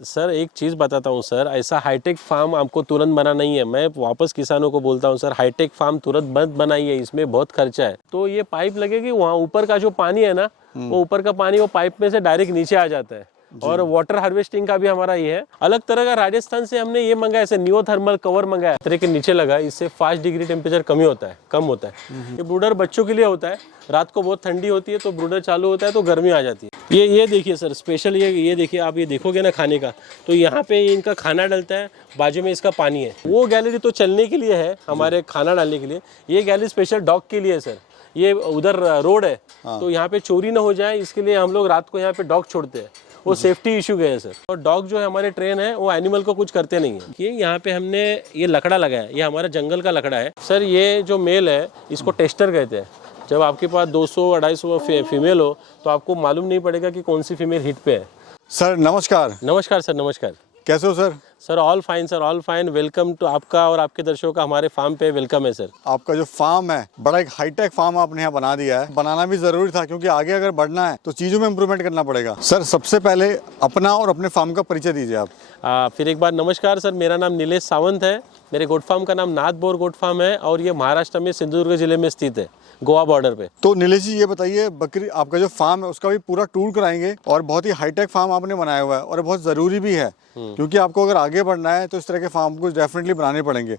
Sir एक चीज़ बताता हूँ सर, ऐसा हाईटेक फार्म आपको तुरंत बना नहीं है। मैं वापस किसानों को बोलता हूँ सर, हाईटेक फार्म तुरंत मत बनाइए, इसमें बहुत खर्चा है। तो ये पाइप लगेगी, वहाँ ऊपर का जो पानी है ना, वो ऊपर का पानी वो पाइप में से डायरेक्ट नीचे आ जाता है। और वाटर हार्वेस्टिंग का भी हमारा ये है। अलग तरह का राजस्थान से हमने ये मंगाया, ऐसे नियो थर्मल कवर मंगाया, तरह के नीचे लगा, इससे 5 डिग्री टेम्परेचर कम होता है। ये ब्रूडर बच्चों के लिए होता है, रात को बहुत ठंडी होती है तो ब्रूडर चालू होता है तो गर्मी आ जाती है। ये देखिए सर, स्पेशल ये देखिए, आप ये देखोगे ना खाने का, तो यहाँ पे इनका खाना डलता है, बाजू में इसका पानी है। वो गैलरी तो चलने के लिए है, हमारे खाना डालने के लिए। ये गैलरी स्पेशल डॉग के लिए है सर। ये उधर रोड है, तो यहाँ पे चोरी ना हो जाए, इसके लिए हम लोग रात को यहाँ पे डॉग छोड़ते हैं। वो सेफ्टी इशू गए है सर। और डॉग जो है हमारे ट्रेन है, वो एनिमल को कुछ करते नहीं है। ये यहाँ पे हमने ये लकड़ा लगाया है, ये हमारा जंगल का लकड़ा है सर। ये जो मेल है इसको टेस्टर कहते हैं। जब आपके पास 200-250 फीमेल हो तो आपको मालूम नहीं पड़ेगा कि कौन सी फीमेल हिट पे है। सर नमस्कार। नमस्कार सर, नमस्कार। कैसे हो sir? Sir all fine sir, all fine. Welcome to आपका और आपके दर्शकों का हमारे फार्म पे वेलकम है सर। आपका जो फार्म है बड़ा एक हाईटेक फार्म आपने यहाँ बना दिया है। बनाना भी जरूरी था क्योंकि आगे अगर बढ़ना है तो चीजों में इम्प्रूवमेंट करना पड़ेगा। सर सबसे पहले अपना और अपने फार्म का परिचय दीजिए आप। फिर एक बार नमस्कार सर, मेरा नाम नीलेश सावंत है। मेरे गोट फार्म का नाम नाथ बोर गोट फार्म है और ये महाराष्ट्र में सिंधुदुर्ग जिले में स्थित है, गोवा बॉर्डर पे। तो नीलेश जी ये बताइए, बकरी आपका जो फार्म है उसका भी पूरा टूर कराएंगे और बहुत ही हाईटेक फार्म आपने बनाया हुआ है और बहुत ज़रूरी भी है क्योंकि आपको अगर आगे बढ़ना है तो इस तरह के फार्म को डेफिनेटली बनाने पड़ेंगे।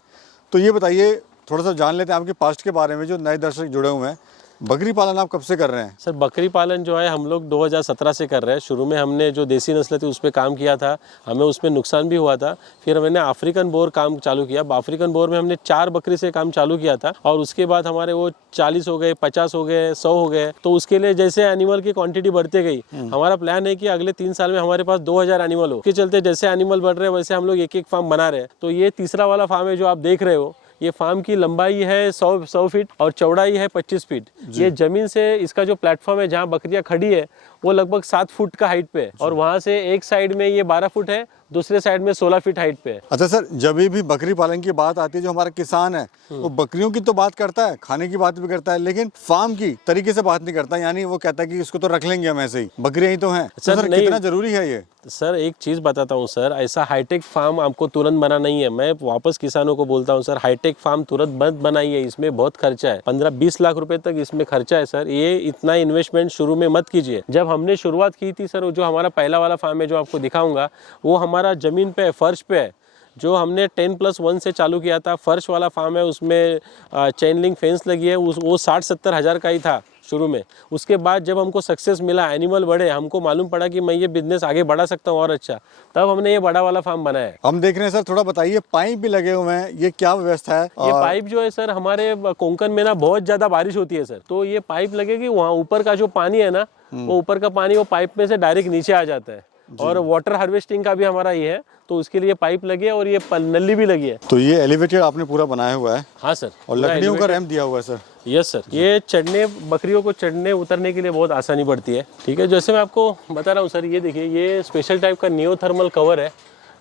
तो ये बताइए, थोड़ा सा जान लेते हैं आपके पास्ट के बारे में, जो नए दर्शक जुड़े हुए हैं। बकरी पालन आप कब से कर रहे हैं? सर बकरी पालन जो है हम लोग 2017 से कर रहे हैं। शुरू में हमने जो देसी नस्ल थी उस पर काम किया था, हमें उसमें नुकसान भी हुआ था। फिर मैंने अफ्रीकन बोर काम चालू किया। अफ्रीकन बोर में हमने 4 बकरी से काम चालू किया था और उसके बाद हमारे वो 40 हो गए, 50 हो गए, 100 हो गए। तो उसके लिए जैसे एनिमल की क्वांटिटी बढ़ती गई, हमारा प्लान है कि अगले 3 साल में हमारे पास 2000 एनिमल हो। के चलते जैसे एनिमल बढ़ रहे हैं वैसे हम लोग एक फार्म बना रहे हैं। तो ये तीसरा वाला फार्म है जो आप देख रहे हो। ये फार्म की लंबाई है 100 फीट और चौड़ाई है 25 फीट। ये जमीन से इसका जो प्लेटफॉर्म है जहाँ बकरियां खड़ी है वो लगभग 7 फुट का हाइट पे है और वहाँ से एक साइड में ये 12 फुट है, दूसरे साइड में 16 फीट हाइट पे है। अच्छा सर, जब भी बकरी पालन की बात आती है, जो हमारा किसान है वो बकरियों की तो बात करता है, खाने की बात भी करता है, लेकिन फार्म की तरीके से बात नहीं करता। यानी वो कहता है कि इसको तो रख लेंगे हम ऐसे ही, बकरियां ही तो हैं। सर कितना जरूरी है ये? सर एक चीज़ बताता हूँ सर, ऐसा हाईटेक फार्म आपको तुरंत बना नहीं है। मैं वापस किसानों को बोलता हूँ सर, हाईटेक फार्म तुरंत मत बनाइए, इसमें बहुत खर्चा है। 15-20 लाख रुपए तक इसमें खर्चा है सर। ये इतना इन्वेस्टमेंट शुरू में मत कीजिए। जब हमने शुरुआत की थी सर, जो हमारा पहला वाला फार्म है जो आपको दिखाऊंगा, वो हमारा जमीन पे, फर्श पे है। जो हमने 10+1 से चालू किया था, फर्श वाला फार्म है, उसमें चेन लिंक फेंस लगी है। वो 60-70 हज़ार का ही था शुरू में। उसके बाद जब हमको सक्सेस मिला, एनिमल बढ़े, हमको मालूम पड़ा कि मैं ये बिजनेस आगे बढ़ा सकता हूँ और अच्छा, तब हमने ये बड़ा वाला फार्म बनाया है। हम देख रहे हैं सर, थोड़ा बताइए, पाइप भी लगे हुए हैं, ये क्या व्यवस्था है? ये पाइप जो है सर, हमारे कोंकण में ना बहुत ज्यादा बारिश होती है सर, तो ये पाइप लगेगी, वहाँ ऊपर का जो पानी है ना, वो ऊपर का पानी वो पाइप में से डायरेक्ट नीचे आ जाता है। और वाटर हार्वेस्टिंग का भी हमारा ये है, तो उसके लिए पाइप लगी है और ये नली भी लगी है। तो ये एलिवेटेड आपने पूरा बनाया हुआ है? हाँ सर। और लकड़ियों का रैंप दिया हुआ है सर? Yes sir. ये चढ़ने, बकरियों को चढ़ने उतरने के लिए बहुत आसानी पड़ती है। ठीक है, जैसे मैं आपको बता रहा हूँ सर, ये देखिए, ये स्पेशल टाइप का नियो थर्मल कवर है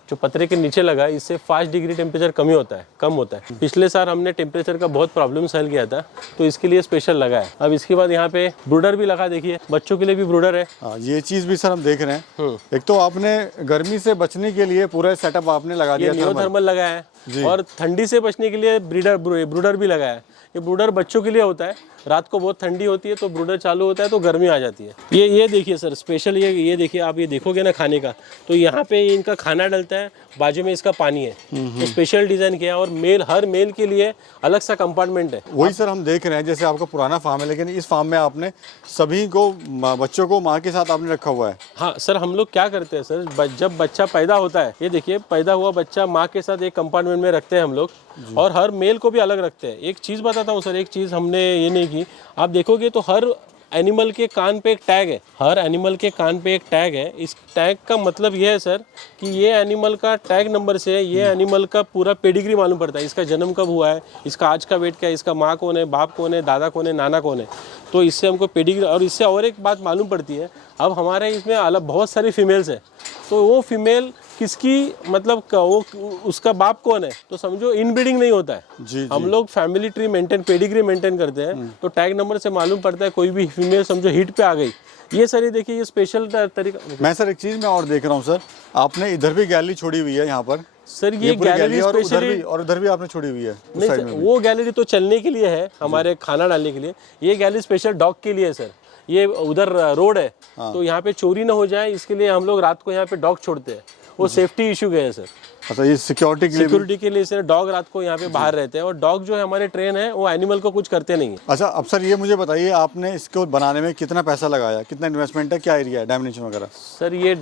जो पतरे के नीचे लगा है। इससे 5 डिग्री टेम्परेचर कम होता है। पिछले साल हमने टेम्परेचर का बहुत प्रॉब्लम सहल किया था, तो इसके लिए स्पेशल लगा है। अब इसके बाद यहाँ पे ब्रूडर भी लगा, देखिए बच्चों के लिए भी ब्रूडर है। ये चीज भी सर हम देख रहे हैं। एक तो आपने गर्मी से बचने के लिए पूरा सेटअप आपने लगा दिया, नियो थर्मल लगाया है, और ठंडी से बचने के लिए ब्रूडर भी लगाया है। ये ब्रूडर बच्चों के लिए होता है, रात को बहुत ठंडी होती है तो ब्रूडर चालू होता है तो गर्मी आ जाती है। ये देखिए सर, स्पेशल ये देखिए, आप ये देखोगे ना खाने का, तो यहाँ पे इनका खाना डलता है, बाजू में इसका पानी है। तो स्पेशल डिजाइन किया है और हर मेल के लिए अलग सा कंपार्टमेंट है। वही सर हम देख रहे हैं, जैसे आपका पुराना फार्म है, लेकिन इस फार्म में आपने सभी को, बच्चों को माँ के साथ आपने रखा हुआ है। हाँ सर, हम लोग क्या करते हैं सर, जब बच्चा पैदा होता है, ये देखिए पैदा हुआ बच्चा माँ के साथ एक कंपार्टमेंट में रखते हैं हम लोग, और हर मेल को भी अलग रखते हैं। एक चीज़ बताता हूँ सर, एक चीज़ हमने ये नहीं की, आप देखोगे तो हर एनिमल के कान पे एक टैग है। हर एनिमल के कान पे एक टैग है। इस टैग का मतलब ये है सर कि ये एनिमल का टैग नंबर से ये एनिमल का पूरा पेडिग्री मालूम पड़ता है। इसका जन्म कब हुआ है, इसका आज का वेट क्या है, इसका माँ कौन है, बाप कौन है, दादा कौन है, नाना कौन है। तो इससे हमको पेडिग्री, और इससे और एक बात मालूम पड़ती है, अब हमारे इसमें अलग बहुत सारी फीमेल्स हैं, तो वो फीमेल किसकी मतलब वो उसका बाप कौन है, तो समझो इनब्रीडिंग नहीं होता है। जी, हम लोग family tree maintain, pedigree maintain करते हैं, तो टैग नंबर से मालूम पड़ता है कोई भी फीमेल समझो हिट पे आ गई। ये सर ये देखिए, ये स्पेशल तरीका। मैं सर एक चीज़ मैं और देख रहा हूँ सर, आपने इधर भी गैलरी छोड़ी हुई है यहाँ पर। सर ये पूरी गैलरी और स्पेशली, और उधर भी आपने छोड़ी हुई है उस नहीं साइड सर, में भी। वो गैलरी तो चलने के लिए है, हमारे खाना डालने के लिए। ये गैलरी स्पेशल डॉग के लिए है सर। ये उधर रोड है, तो यहाँ पे चोरी ना हो जाए इसके लिए हम लोग रात को यहाँ पे डॉग छोड़ते हैं। वो सेफ्टी इशू गए हैं सर। अच्छा, ये सिक्योरिटी के लिए भी? सिक्योरिटी के लिए सर, डॉग रात को यहाँ पे बाहर रहते हैं, और डॉग जो है हमारे ट्रेन है वो एनिमल को कुछ करते नहीं है। अच्छा, अब सर ये मुझे बताइए, आपने इसको बनाने में कितना पैसा लगाया, कितना इन्वेस्टमेंट है, क्या एरिया है, डायमेंशन वगैरह? सर ये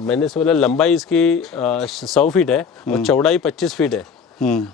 मैंने से बोला लंबाई इसकी 100 फीट है और चौड़ाई 25 फीट है।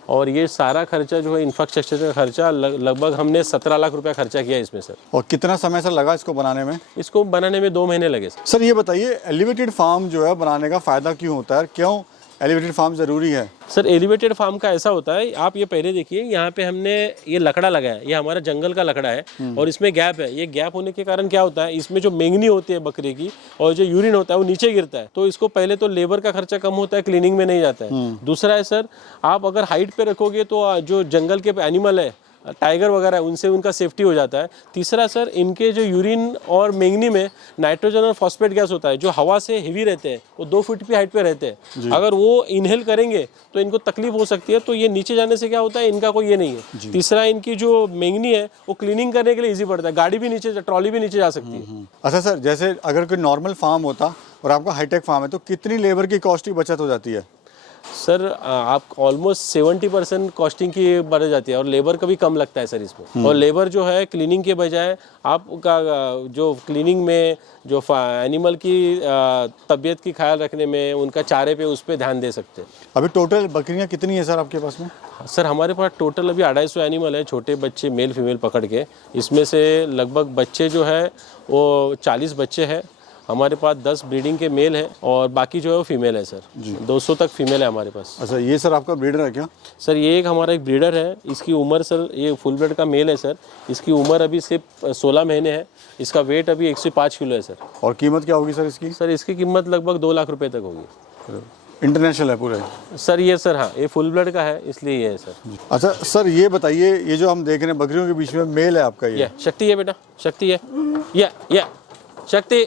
और ये सारा खर्चा जो है इंफ्रास्ट्रक्चर का खर्चा लगभग हमने 17 लाख रुपया खर्चा किया इसमें सर। और कितना समय सर लगा इसको बनाने में? इसको बनाने में 2 महीने लगे सर। सर ये बताइए, एलिवेटेड फार्म जो है बनाने का फ़ायदा क्यों होता है, क्यों एलिवेटेड फार्म ज़रूरी है? सर एलिवेटेड फार्म का ऐसा होता है, आप ये पहले देखिए, यहाँ पे हमने ये लकड़ा लगाया है, ये हमारा जंगल का लकड़ा है और इसमें गैप है। ये गैप होने के कारण क्या होता है, इसमें जो मेंगनी होती है बकरी की और जो यूरिन होता है वो नीचे गिरता है। तो इसको पहले तो लेबर का खर्चा कम होता है, क्लीनिंग में नहीं जाता है। दूसरा है सर, आप अगर हाइट पे रखोगे तो जो जंगल के एनिमल है, टाइगर वगैरह है, उनसे उनका सेफ्टी हो जाता है। तीसरा सर, इनके जो यूरिन और मेंगनी में नाइट्रोजन और फॉस्फेट गैस होता है, जो हवा से हेवी रहते हैं, वो 2 फीट की हाइट पे रहते हैं। अगर वो इनहेल करेंगे तो इनको तकलीफ हो सकती है, तो ये नीचे जाने से क्या होता है, इनका कोई ये नहीं है। तीसरा, इनकी जो मेंगनी है वो क्लीनिंग करने के लिए ईजी पड़ता है, गाड़ी भी नीचे, ट्रॉली भी नीचे जा सकती है। अच्छा सर, जैसे अगर कोई नॉर्मल फार्म होता और आपका हाईटेक फार्म है, तो कितनी लेबर की कॉस्ट की बचत हो जाती है? सर आप ऑलमोस्ट 70% कॉस्टिंग की बढ़ जाती है और लेबर का भी कम लगता है सर इसमें। और लेबर जो है क्लीनिंग के बजाय आपका जो क्लीनिंग में जो एनिमल की तबीयत की ख्याल रखने में, उनका चारे पे, उस पर ध्यान दे सकते हैं। अभी टोटल बकरियां कितनी है सर आपके पास में? सर हमारे पास टोटल अभी 250 एनिमल है, छोटे बच्चे मेल फीमेल पकड़ के। इसमें से लगभग बच्चे जो है वो 40 बच्चे हैं हमारे पास, 10 ब्रीडिंग के मेल हैं और बाकी जो है वो फीमेल है सर। 200 तक फीमेल है हमारे पास। अच्छा, ये सर आपका ब्रीडर है क्या? सर ये एक हमारा एक ब्रीडर है, इसकी उम्र सर, ये फुल ब्लड का मेल है सर, इसकी उम्र अभी सिर्फ 16 महीने है, इसका वेट अभी 105 किलो है सर। और कीमत क्या होगी सर इसकी? सर इसकी कीमत लगभग 2 लाख रुपए तक होगी। इंटरनेशनल है पूरे? सर ये सर, हाँ, ये फुल ब्लड का है इसलिए ये है सर। अच्छा सर, ये बताइए, ये जो हम देख रहे हैं बकरियों के बीच में मेल है आपका, ये शक्ति है बेटा, शक्ति है, ये शक्ति।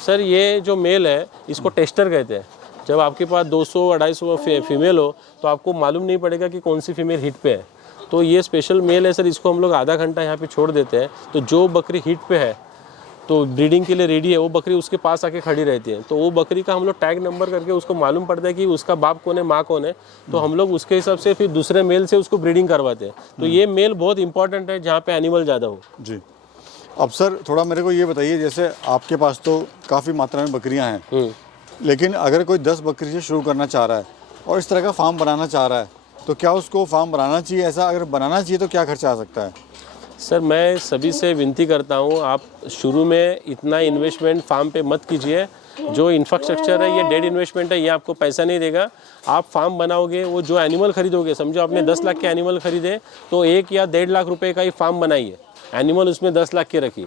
सर ये जो मेल है इसको टेस्टर कहते हैं। जब आपके पास 200-250 फीमेल हो तो आपको मालूम नहीं पड़ेगा कि कौन सी फीमेल हिट पे है। तो ये स्पेशल मेल है सर, इसको हम लोग आधा घंटा यहाँ पे छोड़ देते हैं, तो जो बकरी हिट पे है तो ब्रीडिंग के लिए रेडी है, वो बकरी उसके पास आके खड़ी रहती है। तो वो बकरी का हम लोग टैग नंबर करके उसको मालूम पड़ता है कि उसका बाप कौन है, माँ कौन है, तो हम लोग उसके हिसाब से फिर दूसरे मेल से उसको ब्रीडिंग करवाते हैं। तो ये मेल बहुत इंपॉर्टेंट है जहाँ पे एनिमल ज़्यादा हो। जी। अब सर थोड़ा मेरे को ये बताइए, जैसे आपके पास तो काफ़ी मात्रा में बकरियां हैं, लेकिन अगर कोई 10 बकरी से शुरू करना चाह रहा है और इस तरह का फार्म बनाना चाह रहा है, तो क्या उसको फार्म बनाना चाहिए? ऐसा अगर बनाना चाहिए तो क्या खर्चा आ सकता है? सर मैं सभी से विनती करता हूँ, आप शुरू में इतना इन्वेस्टमेंट फार्म पे मत कीजिए। जो इंफ्रास्ट्रक्चर है ये डेड इन्वेस्टमेंट है, ये आपको पैसा नहीं देगा। आप फार्म बनाओगे, वो जो एनिमल खरीदोगे, समझो आपने 10 लाख के एनिमल खरीदे, तो 1 या 1.5 लाख रुपए का ही फार्म बनाइए, एनिमल उसमें 10 लाख के रखिए,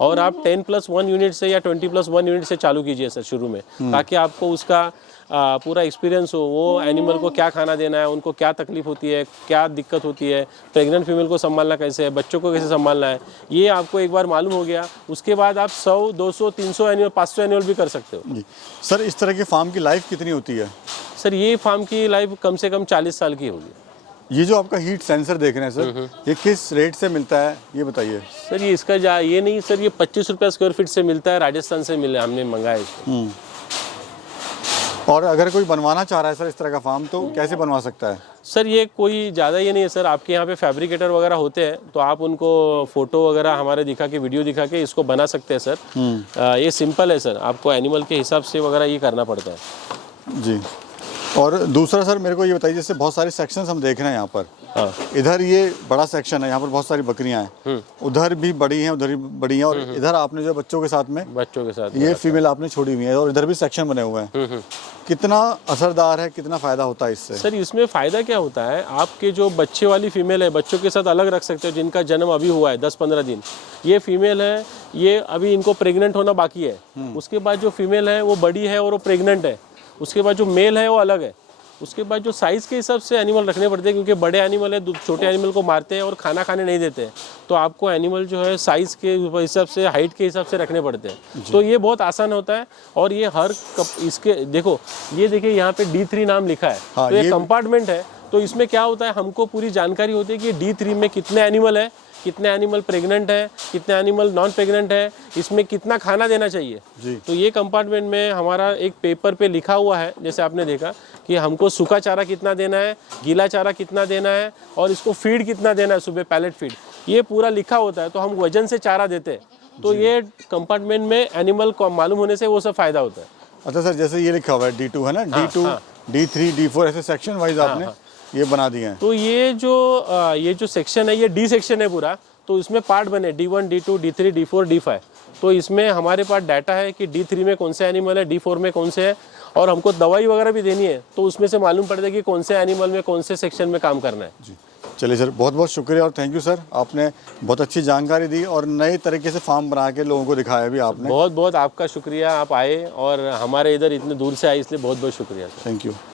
और आप 10+1 यूनिट से या 20+1 यूनिट से चालू कीजिए सर शुरू में, ताकि आपको उसका पूरा एक्सपीरियंस हो। वो एनिमल को क्या खाना देना है, उनको क्या तकलीफ होती है, क्या दिक्कत होती है, प्रेग्नेंट फीमेल को संभालना कैसे है, बच्चों को कैसे संभालना है, ये आपको एक बार मालूम हो गया, उसके बाद आप 100, 200, 300 एनिमल, 500 एनिमल भी कर सकते हो। जी सर, इस तरह के फार्म की लाइफ कितनी होती है? सर ये फार्म की लाइफ कम से कम 40 साल की होगी। ये जो आपका हीट सेंसर देख रहे हैं सर, ये किस रेट से मिलता है, ये बताइए। सर ये इसका ये नहीं सर, ये 25 रुपये स्क्वायर फीट से मिलता है, राजस्थान से मिले, हमने मंगाया इसको। और अगर कोई बनवाना चाह रहा है सर इस तरह का फार्म, तो कैसे बनवा सकता है? सर ये कोई ज़्यादा ये नहीं है सर, आपके यहाँ पे फैब्रिकेटर वगैरह होते हैं, तो आप उनको फ़ोटो वगैरह हमारे दिखा के, वीडियो दिखा के इसको बना सकते हैं सर। ये सिंपल है सर, आपको एनिमल के हिसाब से वगैरह ये करना पड़ता है। जी। और दूसरा सर मेरे को ये बताइए, जैसे बहुत सारे सेक्शंस हम देख रहे हैं यहाँ पर, हाँ। इधर ये बड़ा सेक्शन है, यहाँ पर बहुत सारी बकरियाँ हैं, उधर भी बड़ी हैं, उधर भी बड़ी हैं, और इधर आपने जो बच्चों के साथ ये फीमेल आपने छोड़ी हुई है, और इधर भी सेक्शन बने हुए हैं। कितना असरदार है, कितना फ़ायदा होता है इससे? सर इसमें फ़ायदा क्या होता है, आपके जो बच्चे वाली फीमेल है, बच्चों के साथ अलग रख सकते हो, जिनका जन्म अभी हुआ है 10-15 दिन, ये फीमेल है, ये अभी इनको प्रेग्नेंट होना बाकी है। उसके बाद जो फीमेल है वो बड़ी है और वो प्रेग्नेंट है, उसके बाद जो मेल है वो अलग है, उसके बाद जो साइज़ के हिसाब से एनिमल रखने पड़ते हैं, क्योंकि बड़े एनिमल है छोटे एनिमल को मारते हैं और खाना खाने नहीं देते हैं, तो आपको एनिमल जो है साइज़ के हिसाब से, हाइट के हिसाब से रखने पड़ते हैं। तो ये बहुत आसान होता है। और ये हर इसके देखो, ये देखिए यहाँ पे D3 नाम लिखा है। हाँ, तो ये ये कंपार्टमेंट है। तो इसमें क्या होता है, हमको पूरी जानकारी होती है कि D3 में कितने एनिमल है, कितने एनिमल प्रेग्नेंट है, कितने एनिमल नॉन प्रेग्नेंट है, इसमें कितना खाना देना चाहिए जी। तो ये कंपार्टमेंट में हमारा एक पेपर पे लिखा हुआ है, जैसे आपने देखा कि हमको सूखा चारा कितना देना है, गीला चारा कितना देना है, और इसको फीड कितना देना है, सुबह पैलेट फीड, ये पूरा लिखा होता है। तो हम वजन से चारा देते हैं। तो ये कंपार्टमेंट में एनिमल को मालूम होने से वो सब फायदा होता है। अच्छा सर, जैसे ये लिखा हुआ है D2 है ना, D2 D3 D4 ऐसे सेक्शन वाइज आपने ये बना दिए हैं। तो ये जो सेक्शन है, ये D सेक्शन है पूरा। तो इसमें पार्ट बने D1 D2 D3 D4 D5। तो इसमें हमारे पास डाटा है कि D3 में कौन से एनिमल है, D4 में कौन से है, और हमको दवाई वगैरह भी देनी है, तो उसमें से मालूम पड़ता है कि कौन से एनिमल में कौन से सेक्शन में काम करना है। जी चलिए सर, बहुत बहुत शुक्रिया और थैंक यू सर, आपने बहुत अच्छी जानकारी दी और नए तरीके से फार्म बना के लोगों को दिखाया भी आपने। बहुत बहुत आपका शुक्रिया, आप आए और हमारे इधर इतने दूर से आए, इसलिए बहुत बहुत शुक्रिया सर। Thank you.